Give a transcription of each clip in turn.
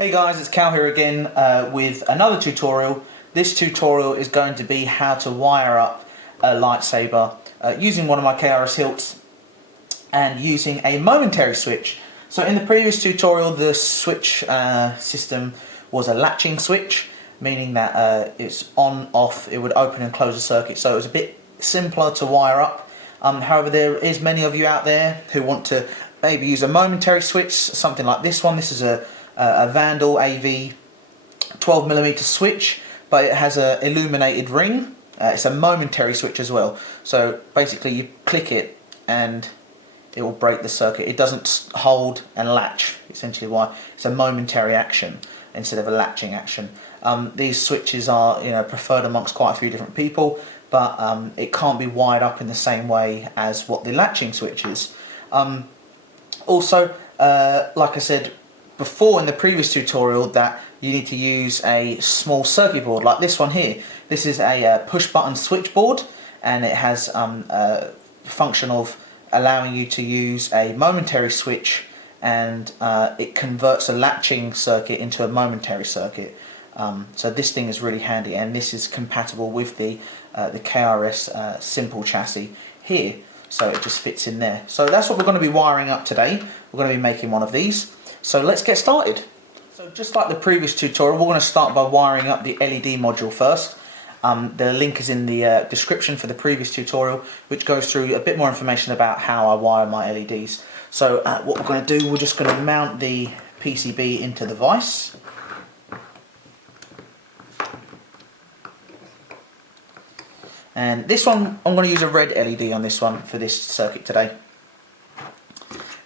Hey guys, it's Khal here again with another tutorial. This tutorial is going to be how to wire up a lightsaber using one of my KRS hilts and using a momentary switch. So in the previous tutorial the switch system was a latching switch, meaning that it's on, off, it would open and close the circuit, so it was a bit simpler to wire up. However, there is many of you out there who want to maybe use a momentary switch, something like this one. This is a Vandal AV 12mm switch, but it has a illuminated ring. It's a momentary switch as well, so basically you click it and it will break the circuit. It doesn't hold and latch, essentially why it's a momentary action instead of a latching action. These switches are preferred amongst quite a few different people, but it can't be wired up in the same way as what the latching switch is. Also, like I said before in the previous tutorial, that you need to use a small circuit board like this one here. This is a push button switchboard, and it has a function of allowing you to use a momentary switch, and it converts a latching circuit into a momentary circuit. So this thing is really handy, and this is compatible with the KRS simple chassis here, so it just fits in there. So that's what we're going to be wiring up today. We're going to be making one of these. So let's get started. So just like the previous tutorial, we're going to start by wiring up the LED module first. The link is in the description for the previous tutorial, which goes through a bit more information about how I wire my LEDs. So what we're going to do, we're just going to mount the PCB into the vise. And this one, I'm going to use a red LED on this one for this circuit today.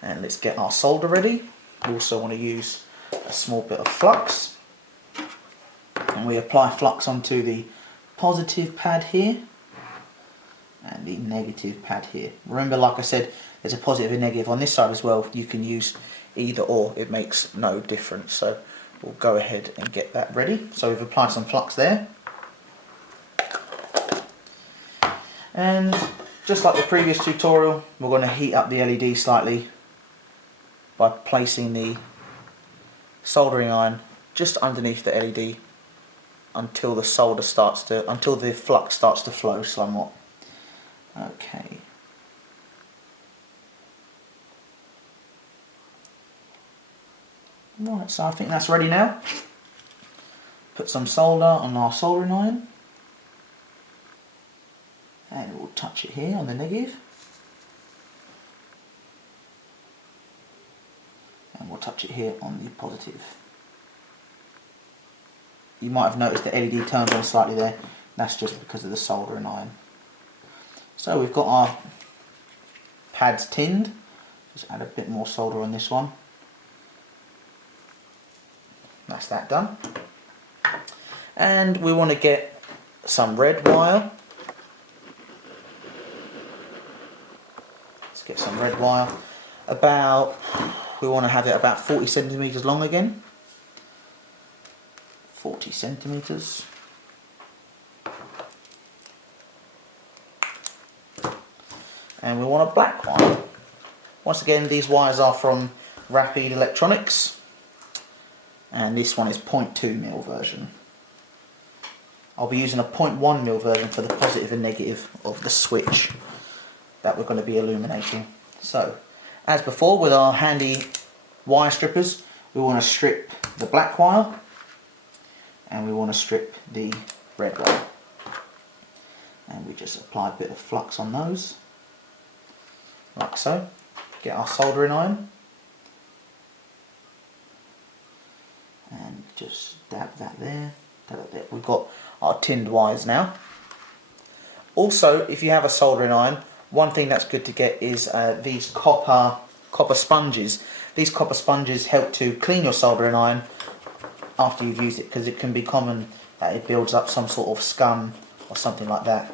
And let's get our solder ready. We also want to use a small bit of flux. And we apply flux onto the positive pad here and the negative pad here. Remember, like I said, there's a positive and negative on this side as well. You can use either or, it makes no difference. So we'll go ahead and get that ready. So we've applied some flux there. And just like the previous tutorial, we're going to heat up the LED slightly by placing the soldering iron just underneath the LED until the until the flux starts to flow somewhat. Okay. Right, so I think that's ready now. Put some solder on our soldering iron. And we'll touch it here on the negative. And we'll touch it here on the positive. You might have noticed the LED turns on slightly there. That's just because of the soldering iron. So we've got our pads tinned. Just add a bit more solder on this one. That's that done. And we want to get some red wire. Let's get some red wire. We want to have it about 40 centimeters long again. 40 centimeters. And we want a black wire. Once again, these wires are from Rapid Electronics, and this one is 0.2mm version. I'll be using a 0.1mm version for the positive and negative of the switch that we're going to be illuminating. So, as before, with our handy wire strippers, we want to strip the black wire and we want to strip the red wire. And we just apply a bit of flux on those, like so. Get our soldering iron and just dab that there. We've got our tinned wires now. Also, if you have a soldering iron, one thing that's good to get is these copper sponges. These copper sponges help to clean your soldering iron after you've used it, because it can be common that it builds up some sort of scum or something like that.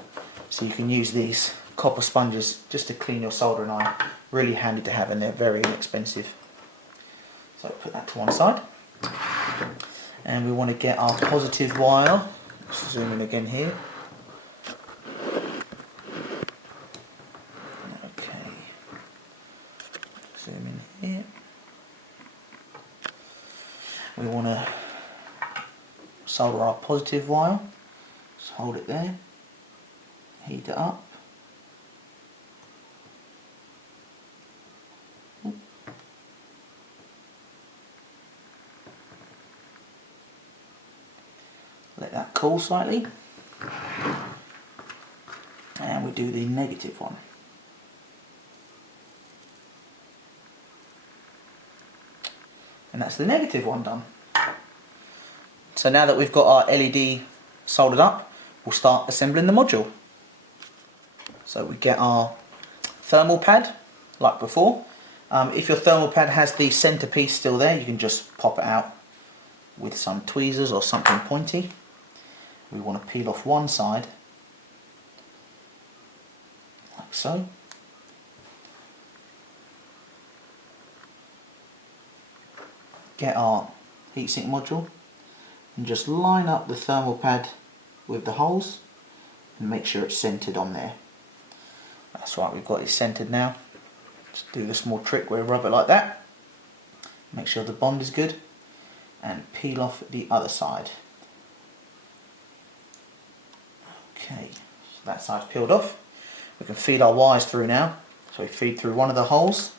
So you can use these copper sponges just to clean your soldering iron. Really handy to have, and they're very inexpensive. So put that to one side. And we want to get our positive wire. Let's zoom in again here. Okay. Zoom in here. we want to solder our positive wire. Just hold it there, heat it up. Let that cool slightly, and we do the negative one. And that's the negative one done. So now that we've got our LED soldered up, we'll start assembling the module. So we get our thermal pad, like before. If your thermal pad has the centerpiece still there, you can just pop it out with some tweezers or something pointy. We want to peel off one side, like so. Get our heatsink module and just line up the thermal pad with the holes and make sure it's centered on there. That's right, we've got it centered now. Just do the small trick where we rub it like that. Make sure the bond is good and peel off the other side. Okay, so that side's peeled off. We can feed our wires through now. So we feed through one of the holes,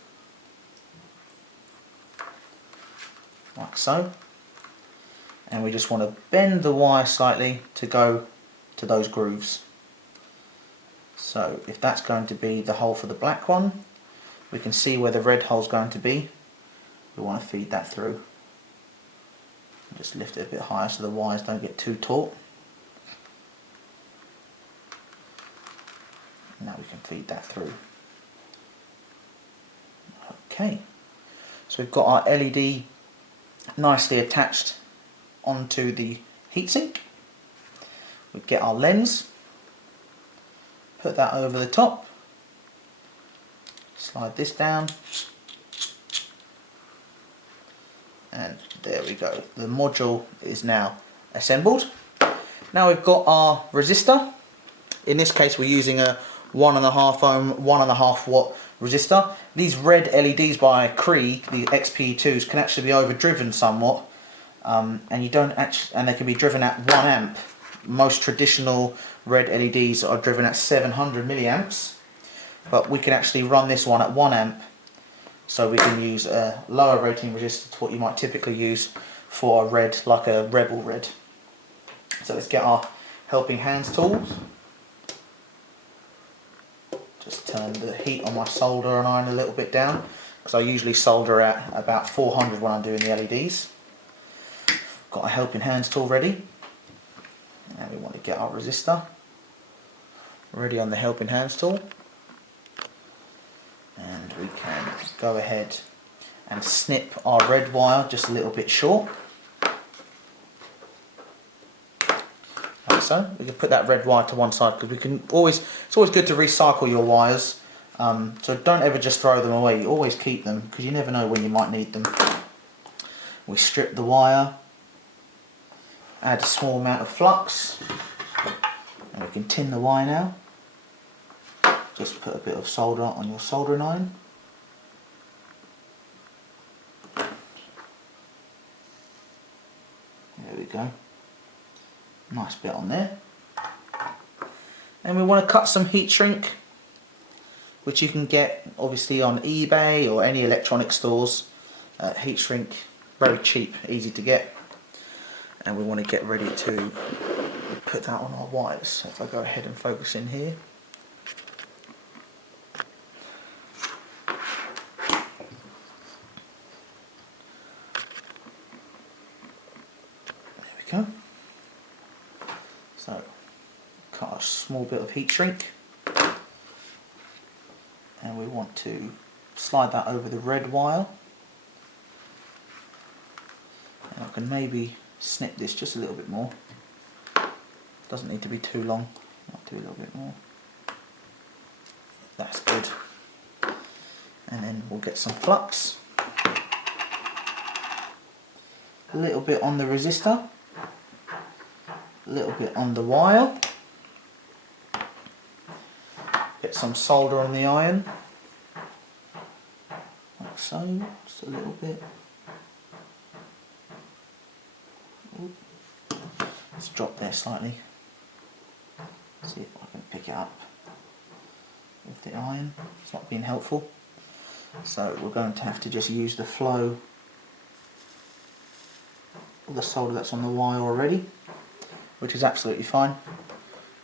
like so. And we just want to bend the wire slightly to go to those grooves. So if that's going to be the hole for the black one, we can see where the red hole is going to be. We want to feed that through. Just lift it a bit higher so the wires don't get too taut. Now we can feed that through. Okay, so we've got our LED nicely attached onto the heatsink. We get our lens, put that over the top, slide this down, and there we go. The module is now assembled. Now we've got our resistor. In this case we're using a 1.5 ohm, 1.5 watt resistor. These red LEDs by Krieg, the XP2s, can actually be overdriven somewhat, and you don't actually, and they can be driven at 1 amp. Most traditional red LEDs are driven at 700 milliamps, but we can actually run this one at 1 amp, so we can use a lower rating resistor to what you might typically use for a red, like a Rebel red. So let's get our helping hands tools. Just turn the heat on my soldering iron a little bit down, because I usually solder at about 400 when I'm doing the LEDs. Got a helping hands tool ready, and we want to get our resistor ready on the helping hands tool, and we can go ahead and snip our red wire just a little bit short. Like so. We can put that red wire to one side, because we can always, it's always good to recycle your wires, so don't ever just throw them away. You always keep them, because you never know when you might need them. We strip the wire, add a small amount of flux, and we can tin the wire now. Just put a bit of solder on your soldering iron. There we go. Nice bit on there. And we want to cut some heat shrink, which you can get obviously on eBay or any electronic stores. Heat shrink, very cheap, easy to get. And we want to get ready to put that on our wires. So if I go ahead and focus in here. There we go. So cut a small bit of heat shrink, and we want to slide that over the red wire. And I can maybe snip this just a little bit more. Doesn't need to be too long. I'll do a little bit more. That's good. And then we'll get some flux. A little bit on the resistor. A little bit on the wire. Get some solder on the iron. Like so. Just a little bit. Let's drop there slightly. See if I can pick it up with the iron. It's not being helpful. So we're going to have to just use the flow of the solder that's on the wire already, which is absolutely fine.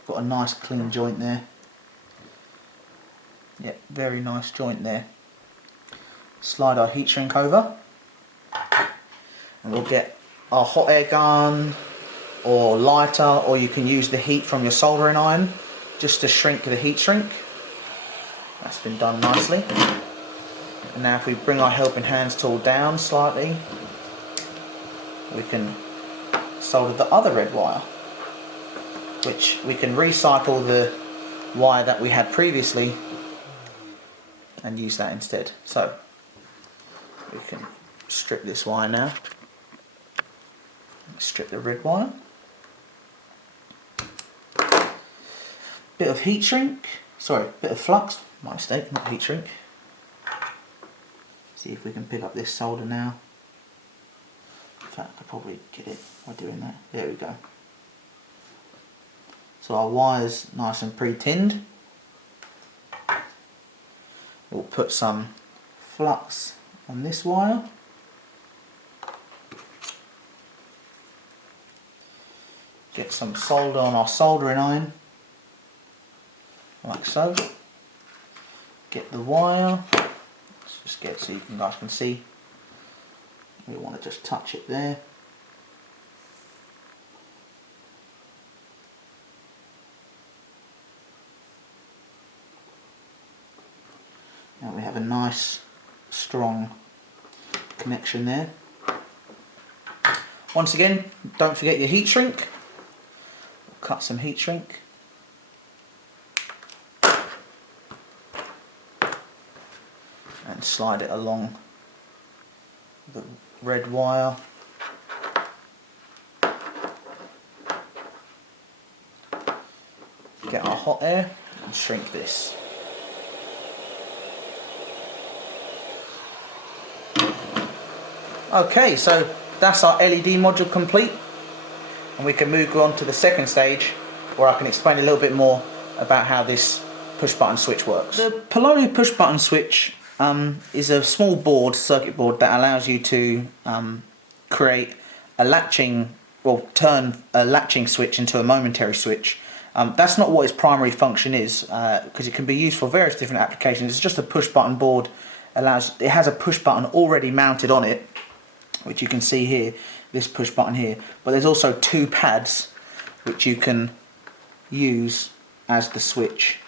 Got a nice clean joint there. Yeah, very nice joint there. Slide our heat shrink over and we'll get our hot air gun or lighter, or you can use the heat from your soldering iron just to shrink the heat shrink. That's been done nicely. And now if we bring our helping hands tool down slightly, we can solder the other red wire, which we can recycle the wire that we had previously and use that instead. So we can strip this wire now, strip the red wire, bit of heat shrink, sorry, bit of flux, my mistake, not heat shrink. See if we can pick up this solder now. In fact, I could probably get it by doing that. There we go. So our wire's nice and pre-tinned. We'll put some flux on this wire. Get some solder on our soldering iron, like so. Get the wire. Let's just get it so you guys can see. We want to just touch it there. Now we have a nice strong connection there. Once again, don't forget your heat shrink. Cut some heat shrink. And slide it along the red wire. Get our hot air and shrink this. Okay, so that's our LED module complete, and we can move on to the second stage where I can explain a little bit more about how this push button switch works. The Polari push button switch is a small board, circuit board, that allows you to create a latching, well, turn a latching switch into a momentary switch. That's not what its primary function is, because it can be used for various different applications. It's just a push button board. It has a push button already mounted on it, which you can see here, this push button here, but there's also two pads which you can use as the switch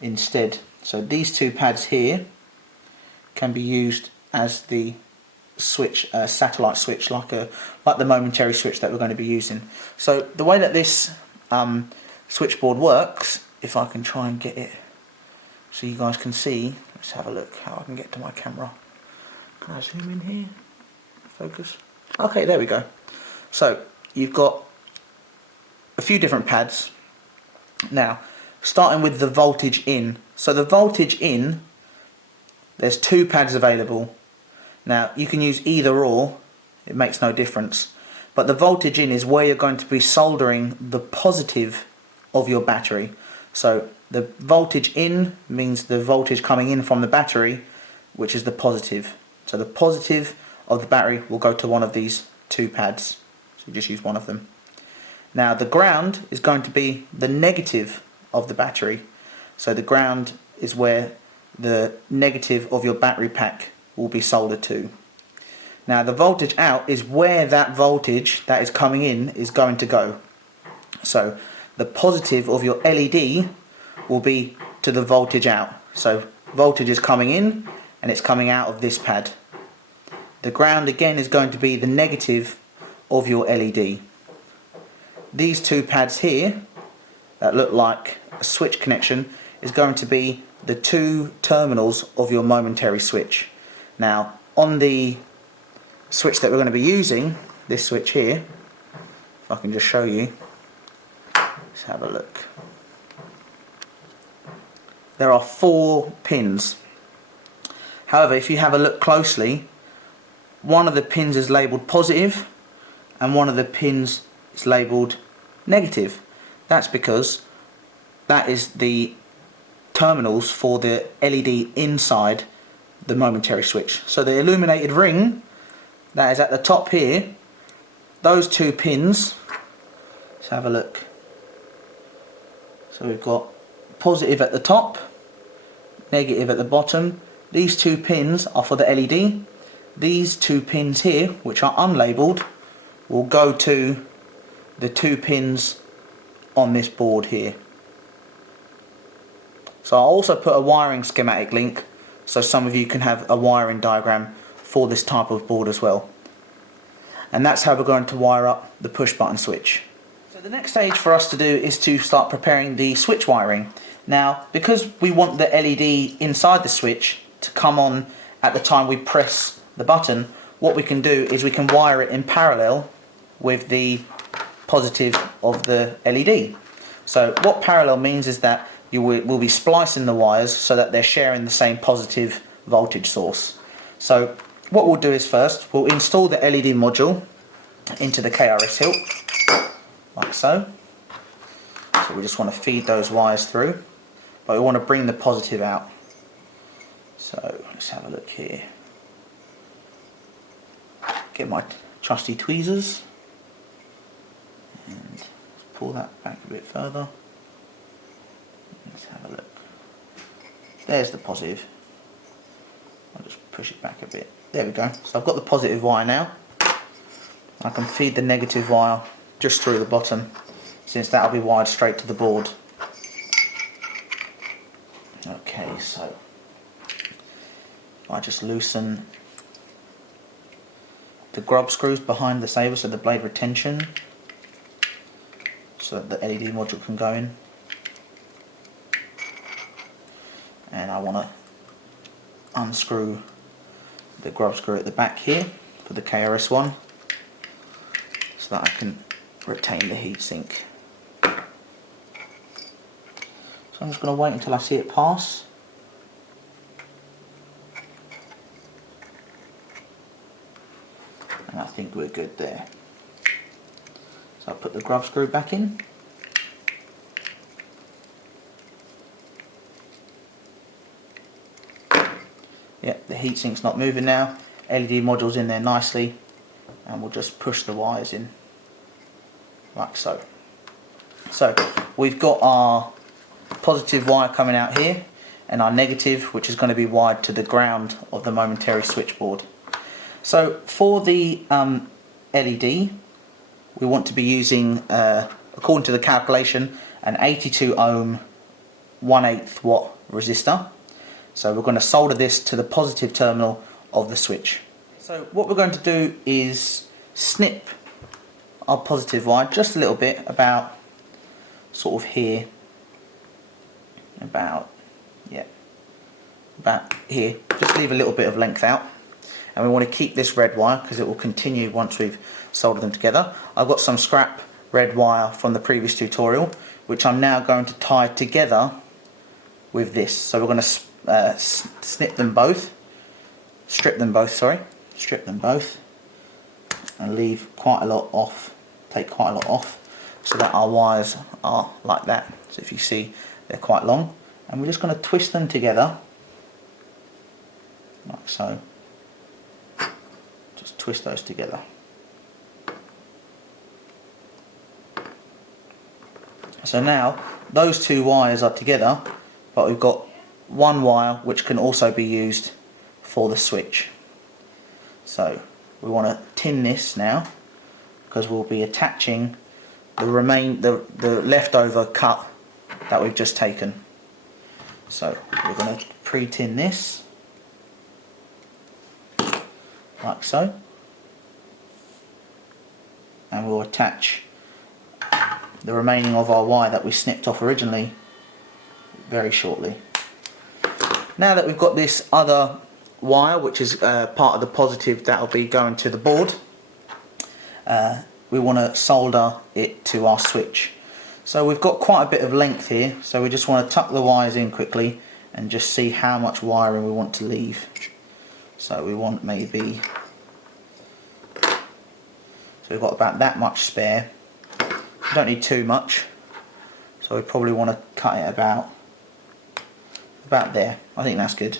instead. So these two pads here can be used as the switch, satellite switch, like the momentary switch that we're going to be using. So the way that this switchboard works, if I can try and get it so you guys can see, let's have a look how I can get to my camera. Can I zoom in here? Focus. Okay, there we go. So you've got a few different pads. Now, starting with the voltage in. So the voltage in, there's two pads available. Now you can use either or, it makes no difference. But the voltage in is where you're going to be soldering the positive of your battery. So the voltage in means the voltage coming in from the battery, which is the positive. So the positive of the battery will go to one of these two pads. So you just use one of them. Now the ground is going to be the negative of the battery. So the ground is where the negative of your battery pack will be soldered to. Now the voltage out is where that voltage that is coming in is going to go. So the positive of your LED will be to the voltage out. So voltage is coming in and it's coming out of this pad. The ground again is going to be the negative of your LED. These two pads here that look like a switch connection is going to be the two terminals of your momentary switch. Now on the switch that we're going to be using, this switch here, if I can just show you, let's have a look. There are 4 pins. However, if you have a look closely, one of the pins is labelled positive and one of the pins is labelled negative. That's because that is the terminals for the LED inside the momentary switch. So the illuminated ring that is at the top here, those two pins, let's have a look. So we've got positive at the top, negative at the bottom. These two pins are for the LED. These two pins here, which are unlabelled, will go to the two pins on this board here. So I'll also put a wiring schematic link so some of you can have a wiring diagram for this type of board as well. And that's how we're going to wire up the push button switch. So the next stage for us to do is to start preparing the switch wiring. Now, because we want the LED inside the switch to come on at the time we press the button, what we can do is we can wire it in parallel with the positive of the LED. So what parallel means is that you will be splicing the wires so that they're sharing the same positive voltage source. So what we'll do is first we'll install the LED module into the KRS hilt, like so. So we just want to feed those wires through, but we want to bring the positive out. So let's have a look here. Get my trusty tweezers and pull that back a bit further. Let's have a look. There's the positive. I'll just push it back a bit. There we go. So I've got the positive wire now. I can feed the negative wire just through the bottom, since that'll be wired straight to the board. Okay, so I just loosen the grub screws behind the saber, so the blade retention, so that the LED module can go in. And I want to unscrew the grub screw at the back here for the KRS one, so that I can retain the heatsink. So I'm just going to wait until I see it pass. And I think we're good there. So I'll put the grub screw back in. Yep, the heatsink's not moving now. LED module's in there nicely, and we'll just push the wires in like so. So we've got our positive wire coming out here and our negative, which is going to be wired to the ground of the momentary switchboard. So for the LED, we want to be using, according to the calculation, an 82 ohm 1/8 watt resistor. So we're going to solder this to the positive terminal of the switch. So what we're going to do is snip our positive wire just a little bit, about sort of here, about here. Just leave a little bit of length out, and we want to keep this red wire because it will continue once we've soldered them together. I've got some scrap red wire from the previous tutorial, which I'm now going to tie together with this. So we're going to strip them both, and leave quite a lot off, take quite a lot off, so that our wires are like that. So if you see, they're quite long, and we're just going to twist them together like so. Just twist those together. So now those two wires are together, but we've got one wire which can also be used for the switch. So we want to tin this now, because we'll be attaching the leftover cut that we've just taken. So we're going to pre-tin this like so, and we'll attach the remaining of our wire that we snipped off originally very shortly. Now that we've got this other wire, which is part of the positive that will be going to the board, we want to solder it to our switch. So we've got quite a bit of length here, so we just want to tuck the wires in quickly and just see how much wiring we want to leave. So we want maybe, so we've got about that much spare. We don't need too much, so we probably want to cut it about there. I think that's good.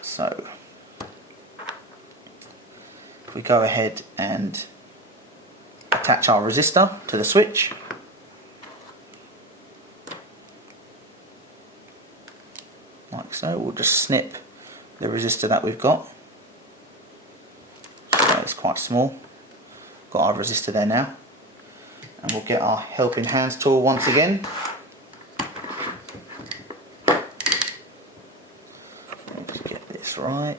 So if we go ahead and attach our resistor to the switch, like so, we'll just snip the resistor that we've got. So it's quite small. Got our resistor there now, and we'll get our helping hands tool once again. Let's get this right.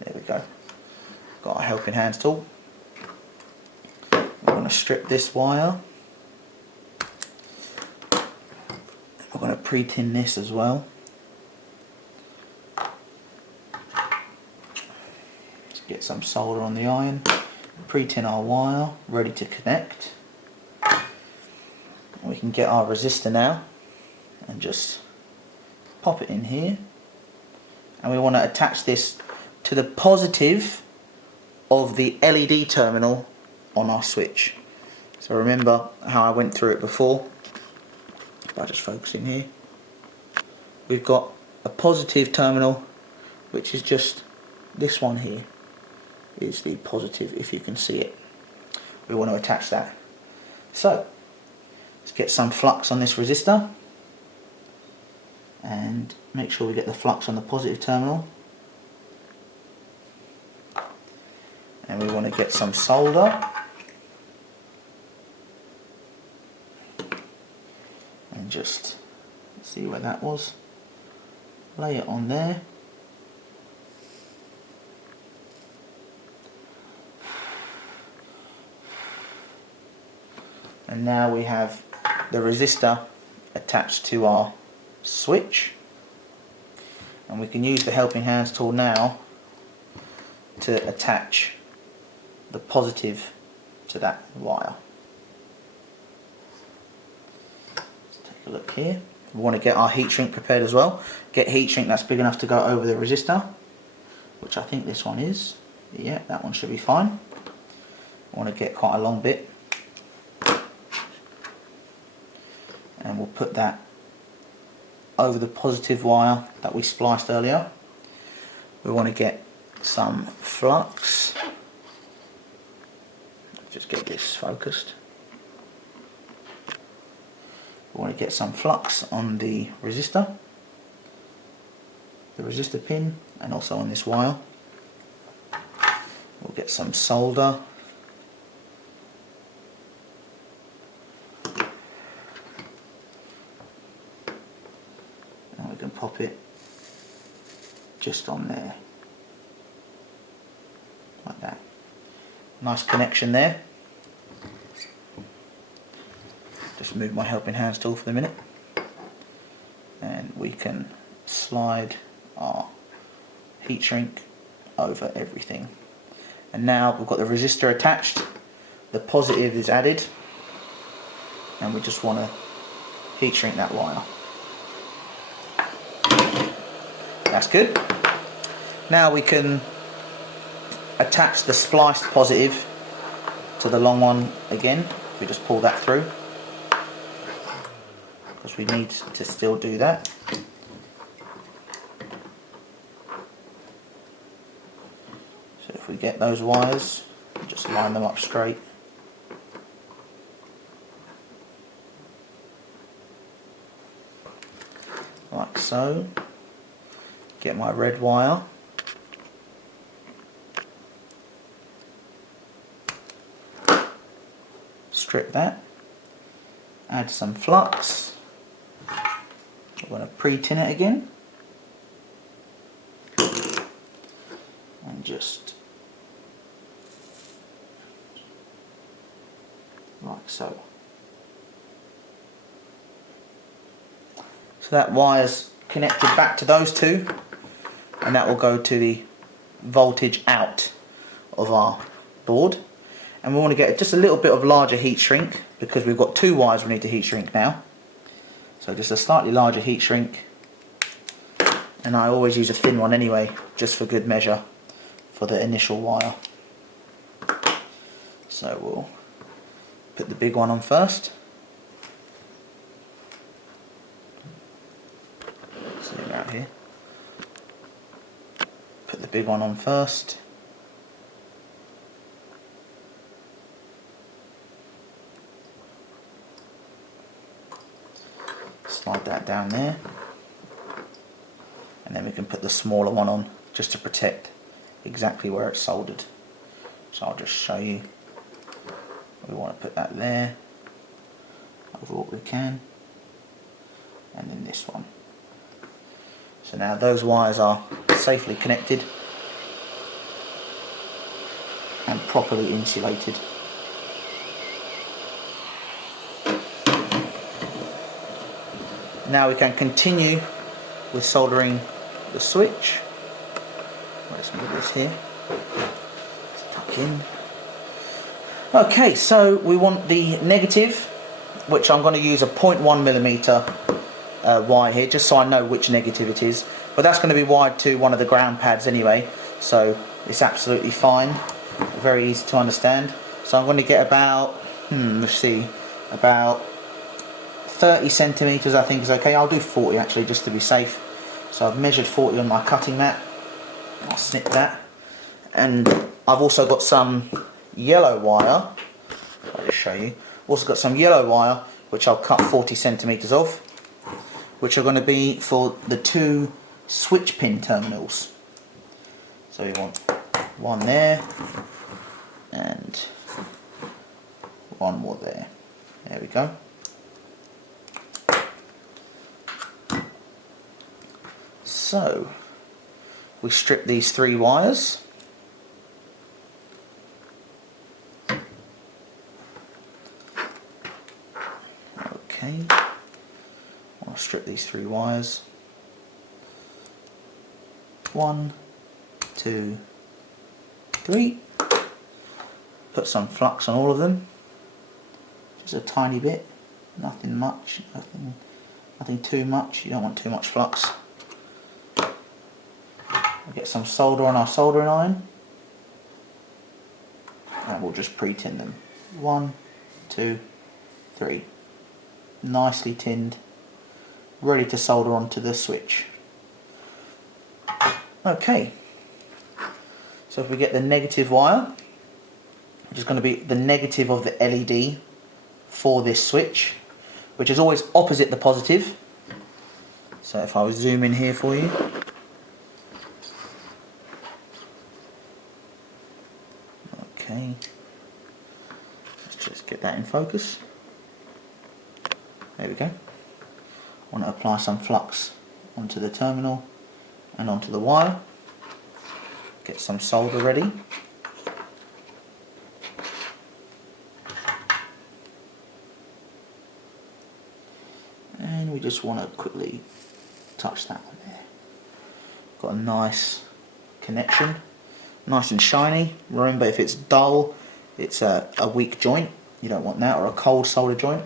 There we go. Got our helping hands tool. We're going to strip this wire. We're going to pre-tin this as well. Let's get some solder on the iron. Pre-tin our wire, ready to connect. We can get our resistor now and just pop it in here. And we want to attach this to the positive of the LED terminal on our switch. So remember how I went through it before. If I just focus in here, we've got a positive terminal, which is just this one here is the positive, if you can see it. We want to attach that. So let's get some flux on this resistor and make sure we get the flux on the positive terminal. And we want to get some solder and just see where that was. Lay it on there. And now we have the resistor attached to our switch, and we can use the helping hands tool now to attach the positive to that wire. Let's take a look here. We want to get our heat shrink prepared as well. Get heat shrink that's big enough to go over the resistor, which I think this one is. Yeah, that one should be fine. I want to get quite a long bit. And we'll put that over the positive wire that we spliced earlier. We want to get some flux. Just get this focused. We want to get some flux on the resistor pin, and also on this wire. We'll get some solder. And we can pop it just on there, like that. Nice connection there. Just move my helping hands tool for the minute, and we can slide our heat shrink over everything. And now we've got the resistor attached, the positive is added, and we just want to heat shrink that wire. That's good. Now we can attach the spliced positive to the long one again. We just pull that through, because we need to still do that. So if we get those wires, just line them up straight. Like so. Get my red wire. Strip that. Add some flux. I'm going to pre-tin it again. And just like so. So that wire's connected back to those two, and that will go to the voltage out of our board. And we want to get just a little bit of larger heat shrink, because we've got two wires we need to heat shrink now. So just a slightly larger heat shrink, and I always use a thin one anyway, just for good measure. for the initial wire. So we'll put the big one on first. Zoom out here. Put the big one on first. Slide that down there. And then we can put the smaller one on just to protect exactly where it's soldered. So I'll just show you. We want to put that there over what we can, and then this one. So now those wires are safely connected and properly insulated. Now we can continue with soldering the switch. Let's move this here. Let's tuck in. Okay, so we want the negative, which I'm going to use a 0.1mm wire here, just so I know which negative it is. But that's going to be wired to one of the ground pads anyway, so it's absolutely fine. Very easy to understand. So I'm going to get about, let's see, about 30 centimeters I think is okay. I'll do 40 actually, just to be safe. So I've measured 40 on my cutting mat. I'll snip that. And I've also got some yellow wire. I'll just show you. Also got some yellow wire, which I'll cut 40 centimeters off, which are going to be for the 2 switch pin terminals. So we want one there and one more there. There we go. So we strip these 3 wires. Okay, I'll strip these 3 wires. 1, 2, 3. Put some flux on all of them. Just a tiny bit, nothing much, nothing too much. You don't want too much flux. We'll get some solder on our soldering iron, and we'll just pre-tin them. 1, 2, 3. Nicely tinned, ready to solder onto the switch. Okay, so if we get the negative wire, which is going to be the negative of the LED for this switch, which is always opposite the positive. So if I was zoom in here for you, okay, let's just get that in focus. There we go. I want to apply some flux onto the terminal and onto the wire. Get some solder ready. And we just want to quickly touch that one there. Got a nice connection, nice and shiny. Remember, if it's dull, it's a weak joint. You don't want that, or a cold solder joint.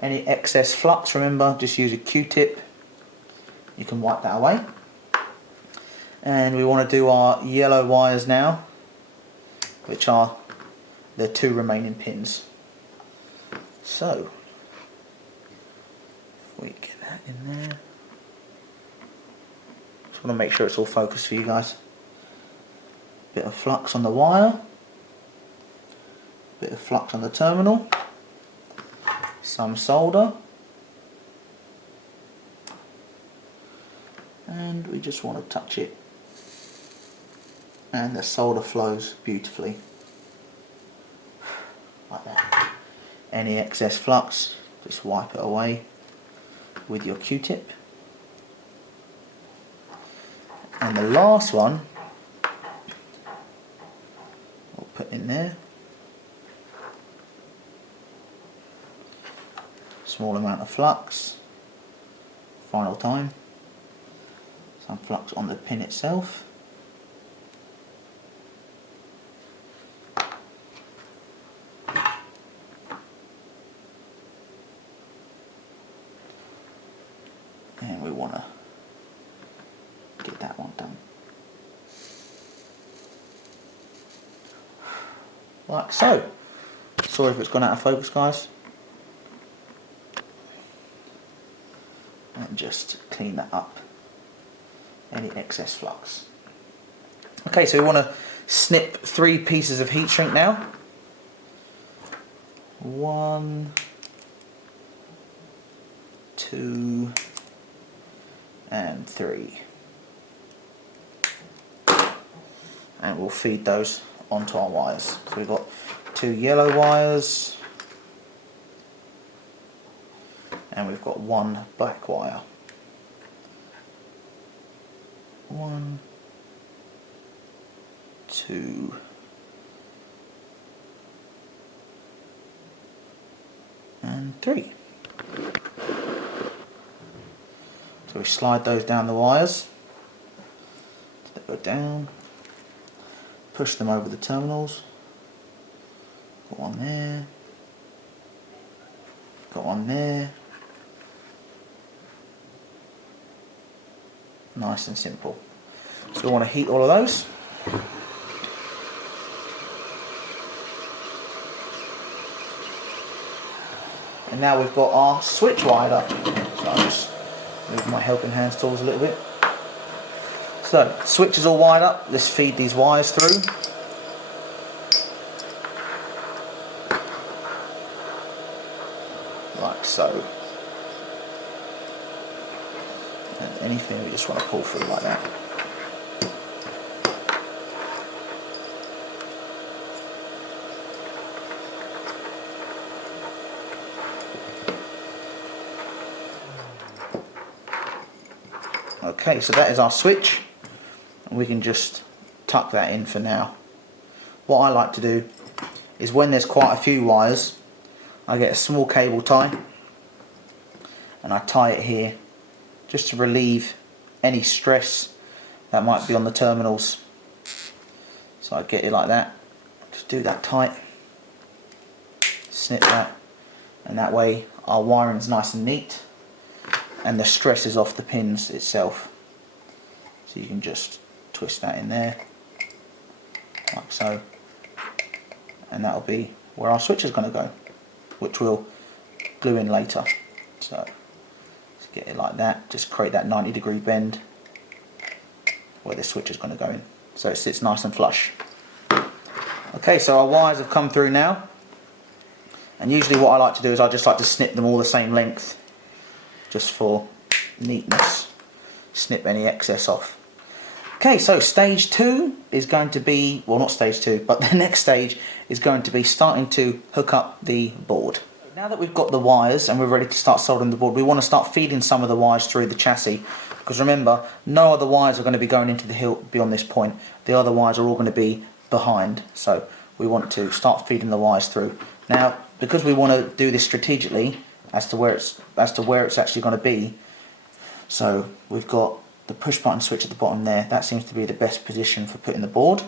Any excess flux, remember, just use a Q-tip. You can wipe that away. And we want to do our yellow wires now, which are the 2 remaining pins. So, if we get that in there. Just want to make sure it's all focused for you guys. Bit of flux on the wire. Bit of flux on the terminal. Some solder, and we just want to touch it, and the solder flows beautifully like that. Any excess flux, just wipe it away with your Q-tip. And the last one we'll put in there. Small amount of flux, final time, some flux on the pin itself, and we want to get that one done. like so. Sorry if it's gone out of focus, guys. And just clean that up, any excess flux. Okay, so we want to snip 3 pieces of heat shrink now. 1, 2, and 3. And we'll feed those onto our wires. So we've got 2 yellow wires, and we've got 1 black wire. 1, 2, and 3. So we slide those down the wires. So they go down. Push them over the terminals. Got one there. Got one there. Nice and simple. So we want to heat all of those. And now we've got our switch wired up. So I'll just move my helping hands tools a little bit. So, switch is all wired up. Let's feed these wires through. Like so. And anything we just want to pull through like that. Okay, so that is our switch. We can just tuck that in for now. What I like to do is when there's quite a few wires, I get a small cable tie and I tie it here just to relieve any stress that might be on the terminals. So I get it like that, just do that tight, snip that, and that way our wiring is nice and neat and the stress is off the pins itself. So you can just twist that in there, like so, and that'll be where our switch is going to go, which we'll glue in later. So let's get it like that, just create that 90-degree bend where the switch is going to go in, so it sits nice and flush. Okay, so our wires have come through now, and usually what I like to do is I just like to snip them all the same length, just for neatness, snip any excess off. Okay, so stage 2 is going to be, well, not stage 2, but the next stage is going to be starting to hook up the board. Now that we've got the wires and we're ready to start soldering the board, we want to start feeding some of the wires through the chassis, because remember, no other wires are going to be going into the hilt beyond this point. The other wires are all going to be behind, so we want to start feeding the wires through. Now, because we want to do this strategically as to where it's actually going to be, so we've got the push button switch at the bottom there. That seems to be the best position for putting the board,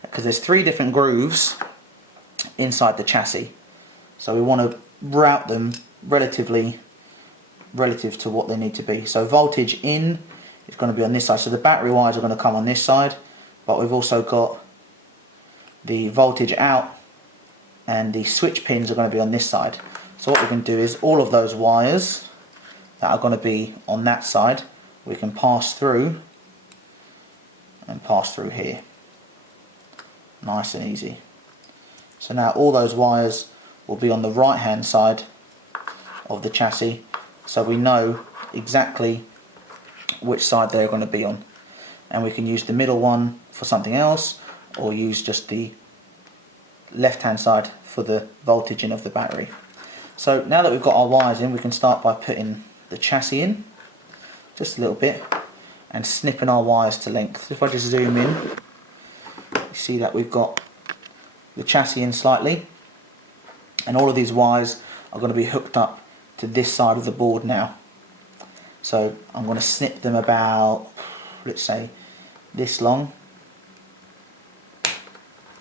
because there's 3 different grooves inside the chassis, so we want to route them relative to what they need to be. So voltage in is going to be on this side, so the battery wires are going to come on this side, but we've also got the voltage out and the switch pins are going to be on this side. So what we can do is all of those wires that are going to be on that side, we can pass through and pass through here. Nice and easy. So now all those wires will be on the right hand side of the chassis, so we know exactly which side they're going to be on, and we can use the middle one for something else, or use just the left hand side for the voltage in of the battery. So now that we've got our wires in, we can start by putting the chassis in just a little bit and snipping our wires to length. So if I just zoom in, you see that we've got the chassis in slightly, and all of these wires are going to be hooked up to this side of the board now. So I'm going to snip them about, let's say, this long,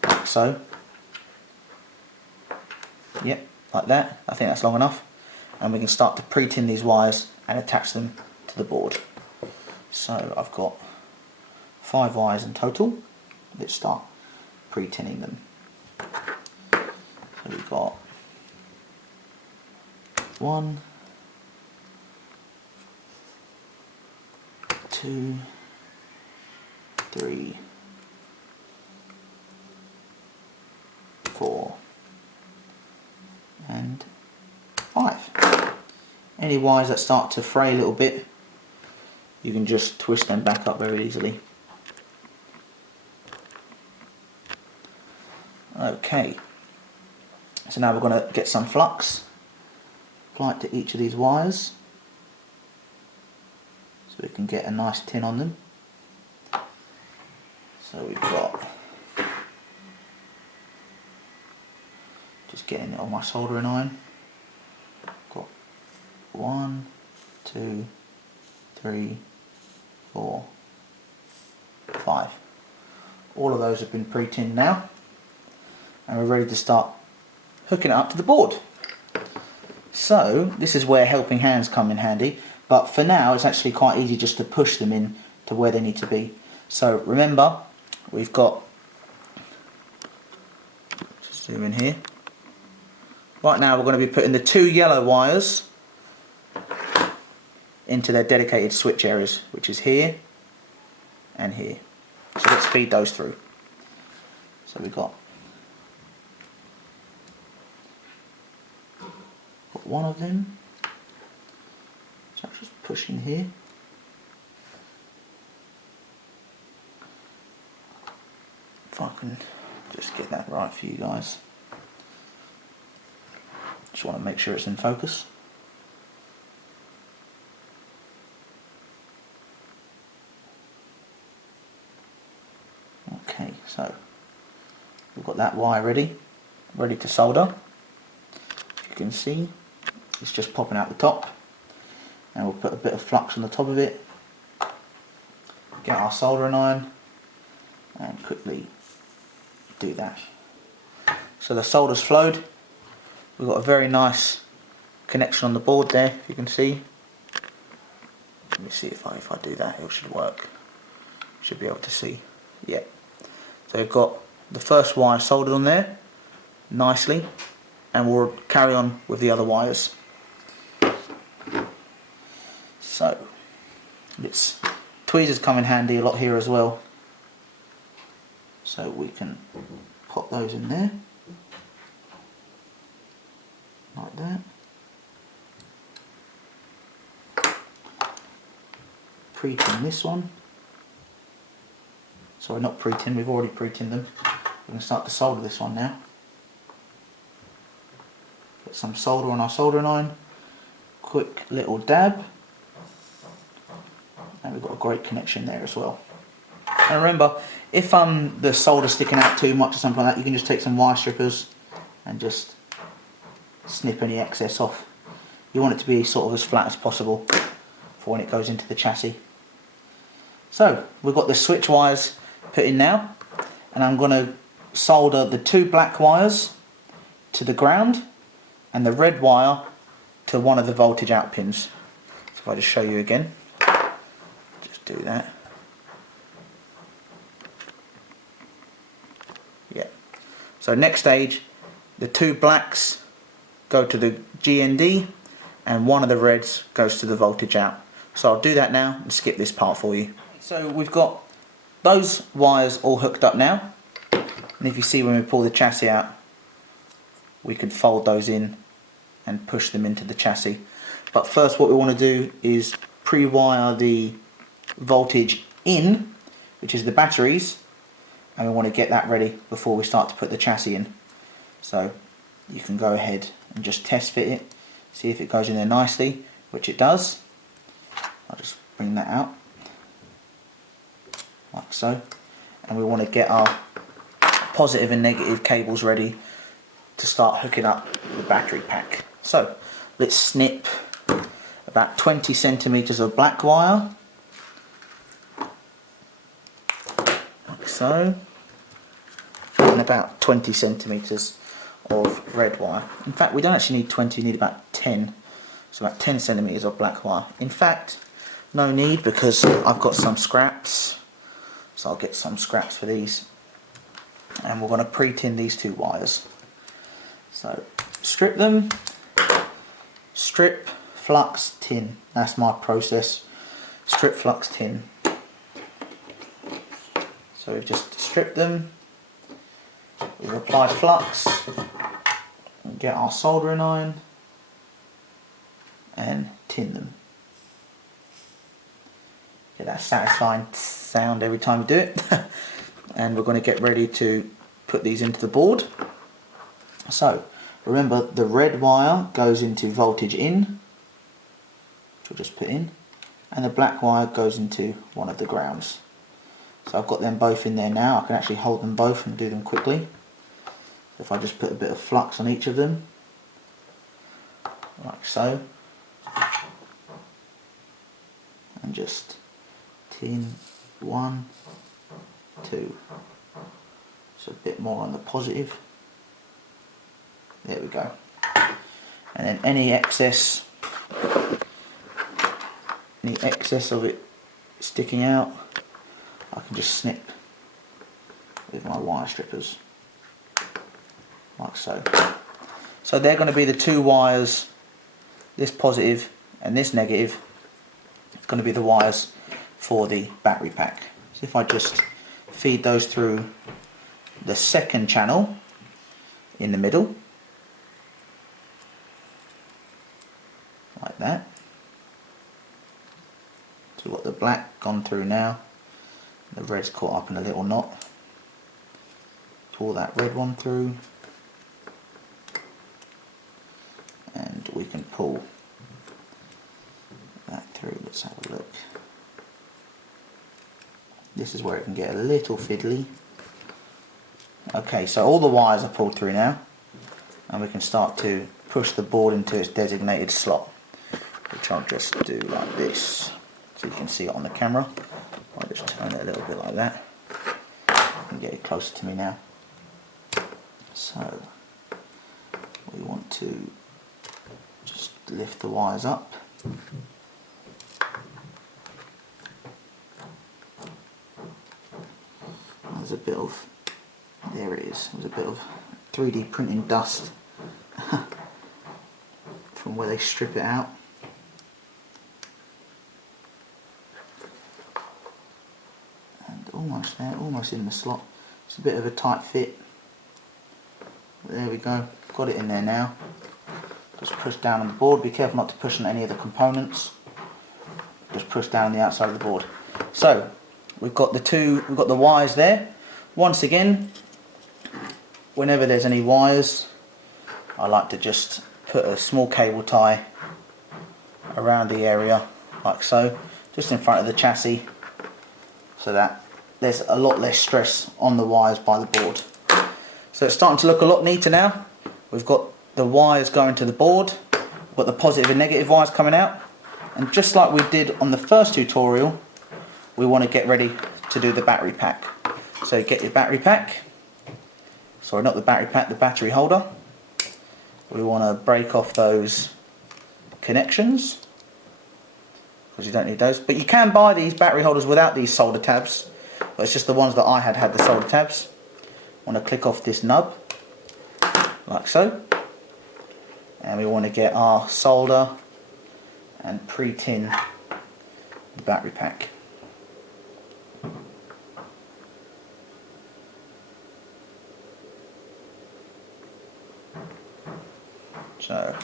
like so. Yep, like that. I think that's long enough, and we can start to pre-tin these wires and attach them to the board. So I've got 5 wires in total. Let's start pre-tinning them. So we've got 1, 2, 3, 4 and 5. Any wires that start to fray a little bit, you can just twist them back up very easily. Okay, so now we're going to get some flux, apply it to each of these wires so we can get a nice tin on them. So we've got, just getting it on my soldering iron, got 1, 2, 3, 4, 5. All of those have been pre-tinned now, and we're ready to start hooking it up to the board. So this is where helping hands come in handy, but for now it's actually quite easy just to push them in to where they need to be. So remember, we've got, just zoom in here, right now we're going to be putting the 2 yellow wires into their dedicated switch areas, which is here and here. So let's feed those through. So we've got one of them, so I'll just push in here. If I can just get that right for you guys. Just want to make sure it's in focus. Okay, so we've got that wire ready to solder. You can see it's just popping out the top, and we'll put a bit of flux on the top of it, get our soldering iron and quickly do that. So the solder's flowed, we've got a very nice connection on the board there, if you can see. Let me see if I do that, it should work. Should be able to see. Yeah. So we've got the first wire soldered on there nicely, and we'll carry on with the other wires. So tweezers come in handy a lot here as well, so we can pop those in there like that. Pre-tin this one. Sorry, not pre-tin, we've already pre-tinned them. We're going to start to solder this one now. Get some solder on our soldering iron. Quick little dab. And we've got a great connection there as well. And remember, if the solder's sticking out too much or something like that, you can just take some wire strippers and just snip any excess off. You want it to be sort of as flat as possible for when it goes into the chassis. So we've got the switch wires put in now, and I'm going to solder the 2 black wires to the ground and the red wire to one of the voltage out pins. So if I just show you again, just do that. Yeah. So next stage, the 2 blacks go to the GND and one of the reds goes to the voltage out. So I'll do that now and skip this part for you. So we've got those wires all hooked up now, and if you see when we pull the chassis out, we can fold those in and push them into the chassis. But first what we want to do is pre-wire the voltage in, which is the batteries, and we want to get that ready before we start to put the chassis in. So you can go ahead and just test fit it, see if it goes in there nicely, which it does. I'll just bring that out like so, and we want to get our positive and negative cables ready to start hooking up the battery pack. So let's snip about 20 centimeters of black wire like so, and about 20 centimeters of red wire. In fact, we don't actually need 20, we need about 10. So about 10 centimeters of black wire. In fact, no need, because I've got some scraps. So I'll get some scraps for these. And we're going to pre-tin these 2 wires. So strip them, strip, flux, tin. That's my process. Strip, flux, tin. So we've just stripped them, we've applied flux, and get our soldering iron and tin them. Get that satisfying sound every time you do it. And we're going to get ready to put these into the board. So remember, the red wire goes into voltage in, which we'll just put in, and the black wire goes into one of the grounds. So I've got them both in there now. I can actually hold them both and do them quickly. If I just put a bit of flux on each of them, like so, and just tin 1, 2. So a bit more on the positive. There we go. And then any excess of it sticking out, I can just snip with my wire strippers, like so. So they're going to be the two wires, this positive and this negative, it's going to be the wires for the battery pack. So if I just feed those through the second channel in the middle, like that. So we've got the black gone through now, the red's caught up in a little knot. Pull that red one through, and we can pull that through. Let's have a look. This is where it can get a little fiddly. Okay, so all the wires are pulled through now, and we can start to push the board into its designated slot, which I'll just do like this, so you can see it on the camera. I'll just turn it a little bit like that, and get it closer to me now. So we want to just lift the wires up. There's a bit of, there it is, there's a bit of 3D printing dust from where they strip it out. And almost there, almost in the slot. It's a bit of a tight fit. There we go, got it in there now. Just push down on the board, be careful not to push on any of the components. Just push down the outside of the board. So we've got the wires there. Once again, whenever there's any wires, I like to just put a small cable tie around the area, like so, just in front of the chassis, so that there's a lot less stress on the wires by the board. So it's starting to look a lot neater now. We've got the wires going to the board, we've got the positive and negative wires coming out, and just like we did on the first tutorial, we want to get ready to do the battery pack. So get your battery pack, sorry, not the battery pack, the battery holder. We want to break off those connections, because you don't need those, but you can buy these battery holders without these solder tabs, but it's just the ones that I had the solder tabs. I want to click off this nub, like so, and we want to get our solder and pre-tin the battery pack. So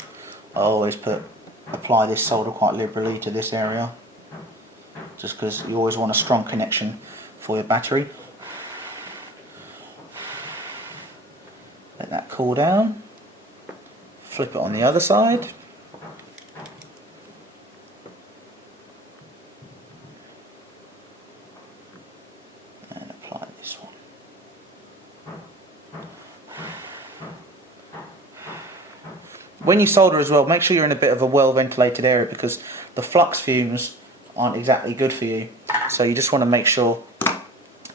I always apply this solder quite liberally to this area, just because you always want a strong connection for your battery. Let that cool down, flip it on the other side, and apply this one. When you solder as well, make sure you're in a bit of a well ventilated area, because the flux fumes aren't exactly good for you. So you just want to make sure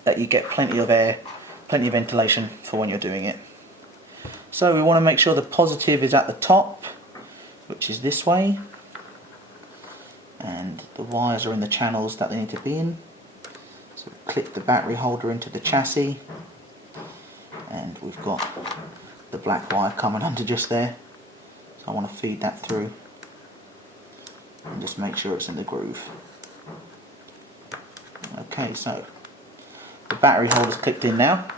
that you get plenty of air, plenty of ventilation for when you're doing it. So we want to make sure the positive is at the top, which is this way, and the wires are in the channels that they need to be in. So click the battery holder into the chassis, and we've got the black wire coming under just there. So I want to feed that through and just make sure it's in the groove. Okay, so the battery holder's clipped in now.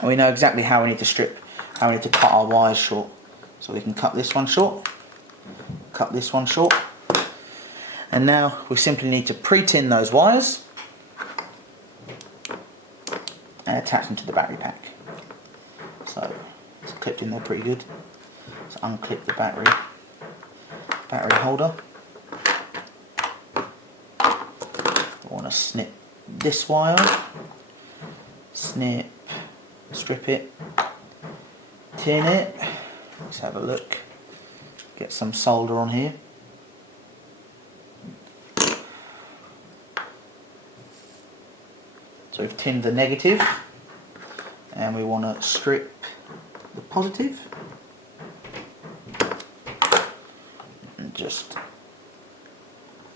And we know exactly how we need to cut our wires short. So we can cut this one short, cut this one short, and now we simply need to pre-tin those wires and attach them to the battery pack. So it's clipped in there pretty good. So unclip the battery holder. I want to snip this wire, strip it, tin it. Let's have a look. Get some solder on here. So we've tinned the negative and we want to strip the positive and just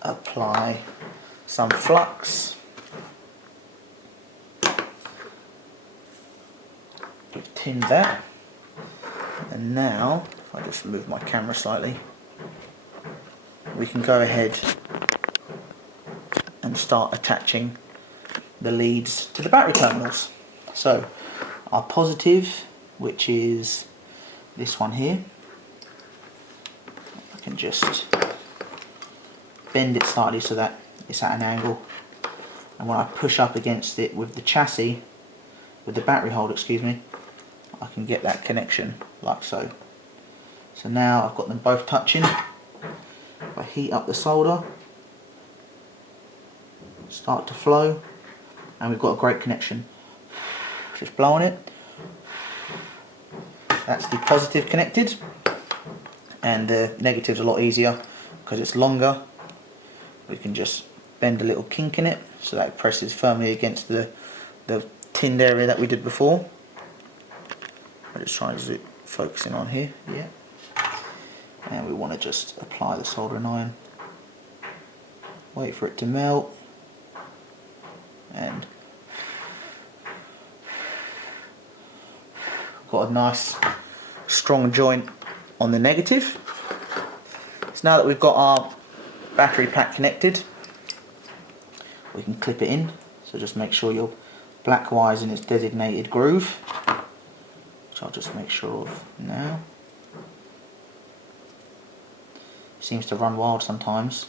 apply some flux. We've tinned that, and now if I just move my camera slightly, we can go ahead and start attaching the leads to the battery terminals. So our positive, which is this one here, I can just bend it slightly so that it's at an angle, and when I push up against it with the chassis, with the battery holder, excuse me, I can get that connection like so. So now I've got them both touching. If I heat up the solder, start to flow, and we've got a great connection. Just blow on it. That's the positive connected, and the negative's a lot easier because it's longer. We can just bend a little kink in it so that it presses firmly against the tinned area that we did before. I'm just trying to focus in on here, yeah. And we want to just apply the soldering iron, wait for it to melt, and got a nice strong joint on the negative. So now that we've got our battery pack connected, we can clip it in. So just make sure your black wire is in its designated groove, which I'll just make sure of now. Seems to run wild sometimes.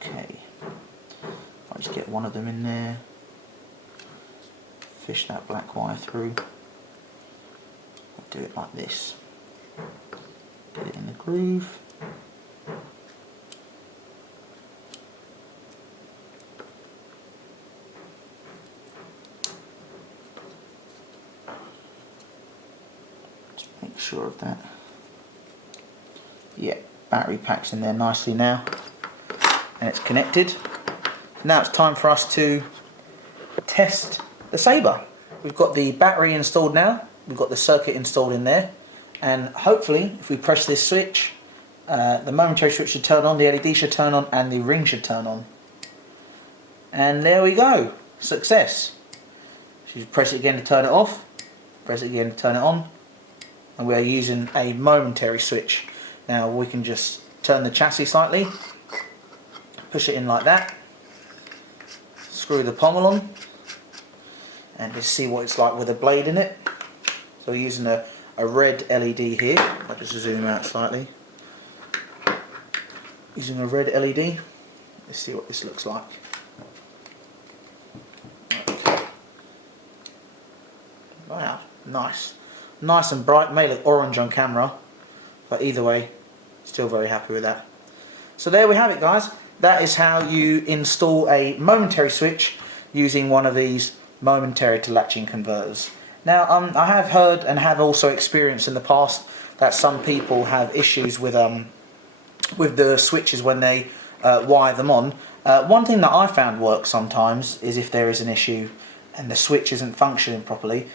Okay, I'll just get one of them in there, fish that black wire through. I'll do it like this. Get it in the groove. Just make sure of that. Yeah, battery pack's in there nicely now, and it's connected. Now it's time for us to test the Saber. We've got the battery installed now, we've got the circuit installed in there, and hopefully if we press this switch, the momentary switch should turn on, the LED should turn on, and the ring should turn on. And there we go, success. So you press it again to turn it off, press it again to turn it on, and we are using a momentary switch. Now we can just turn the chassis slightly, push it in like that, screw the pommel on, and just see what it's like with a blade in it. So we're using a red LED here. I'll just zoom out slightly. Using a red LED. Let's see what this looks like. Okay. Wow, nice. Nice and bright. May look orange on camera, but either way, still very happy with that. So there we have it, guys. That is how you install a momentary switch using one of these momentary to latching converters. Now I have heard and have also experienced in the past that some people have issues with the switches when they wire them on. One thing that I found works sometimes is if there is an issue and the switch isn't functioning properly,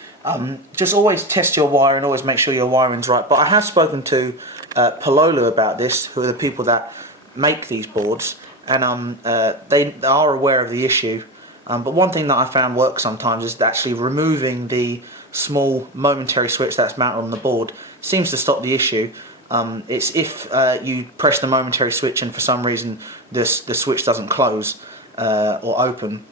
just always test your wire and always make sure your wiring's right. But I have spoken to Palolo about this, who are the people that make these boards, and they are aware of the issue, But one thing that I found works sometimes is actually removing the small momentary switch that's mounted on the board seems to stop the issue. It's if you press the momentary switch and for some reason the switch doesn't close or open.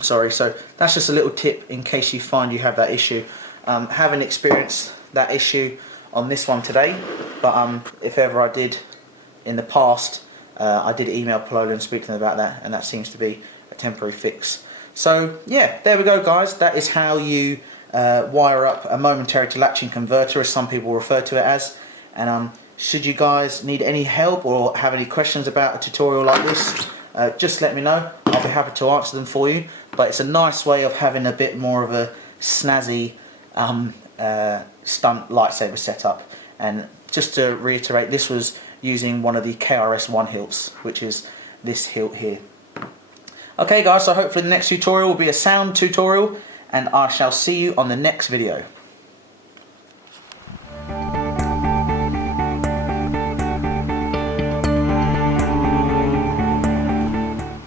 Sorry, so that's just a little tip in case you find you have that issue. Haven't experienced that issue on this one today, but if ever I did in the past, I did email Polola and speak to them about that, and that seems to be a temporary fix. So yeah, there we go guys, that is how you wire up a momentary to latching converter, as some people refer to it as. And should you guys need any help or have any questions about a tutorial like this, just let me know. I'll be happy to answer them for you. But it's a nice way of having a bit more of a snazzy stunt lightsaber setup. And just to reiterate, this was using one of the KRS-One hilts, which is this hilt here. Okay guys, so hopefully the next tutorial will be a sound tutorial, and I shall see you on the next video.